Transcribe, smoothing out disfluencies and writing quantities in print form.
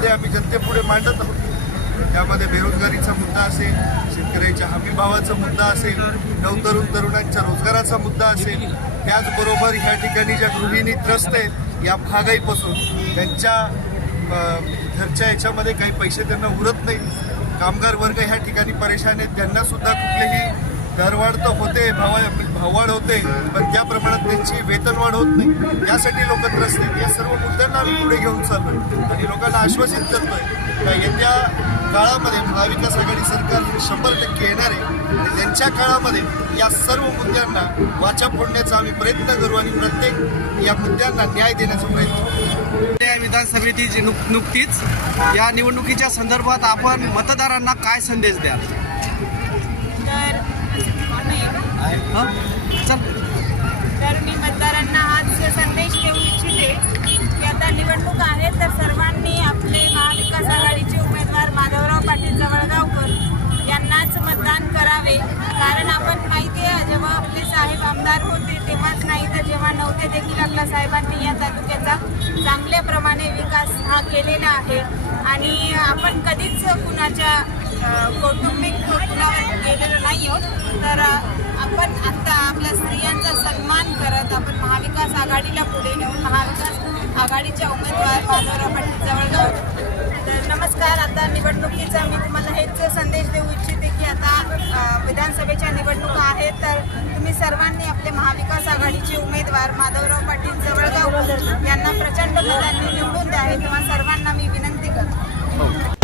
मुद्दे आम्ही जनतेपुढे मांडत आहोत। त्यामध्ये बेरोजगारीचा मुद्दा असेल, शेतकऱ्याच्या हमीभावाचा मुद्दा असेल, तरुणांच्या रोजगाराचा मुद्दा असेल, त्याचबरोबर ह्या ठिकाणी ज्या गृहिणी त्रस्त आहेत या महागाईपासून, त्यांच्या घरच्या याच्यामध्ये काही पैसे त्यांना उरत नाही, कामगार वर्ग ह्या ठिकाणी परेशान आहेत, त्यांनासुद्धा कुठलेही दरवाढ तर होते, भाववाढ होते, पण त्या प्रमाणात त्यांची वेतनवाढ होत नाही, यासाठी लोक त्रस्त आहेत। या सर्व मुद्द्यांना आम्ही पुढे घेऊन चाललोय आणि लोकांना आश्वासित करतोय का येत्या काळामध्ये महाविकास आघाडी सरकार 100% येणार आहे आणि त्यांच्या काळामध्ये या सर्व मुद्द्यांना वाचा फोडण्याचा आम्ही प्रयत्न करू आणि प्रत्येक या मुद्द्यांना न्याय देण्याचा प्रयत्न करू। विधानसभेची नुकतीच या निवडणुकीच्या संदर्भात आपण मतदारांना काय संदेश द्याल? तर मी मतदारांना हाच संदेश देऊ इच्छिते की आता निवडणूक आहे तर सर्वांनी आपले महाविकास आघाडीचे उमेदवार माधवराव पाटील जवळगावकर यांनाच मतदान करावे। कारण आपण माहिती आहे जेव्हा आपले साहेब आमदार होते तेव्हाच नाही तर जेव्हा नव्हते देखील आपल्या साहेबांनी या तालुक्याचा चांगल्या प्रमाणे विकास हा केलेला आहे आणि आपण कधीच कुणाच्या कौटुंबिक कुणावर गेलेलो नाही आहोत। तर आपण आता आपल्या स्त्रियांचा सन्मान करत आपण महाविकास आघाडीला पुढे नेऊन महाविकास आघाडीच्या उमेदवार माधवराव पाटील जवळगाव। तर नमस्कार, आता निवडणुकीचा मी तुम्हाला हेच संदेश देऊ इच्छिते की आता विधानसभेच्या निवडणुका आहेत तर तुम्ही सर्वांनी आपले महाविकास आघाडीचे उमेदवार माधवराव पाटील जवळगाव यांना प्रचंड मतांनी निवडून द्यावे, तेव्हा सर्वांना मी विनंती करतो।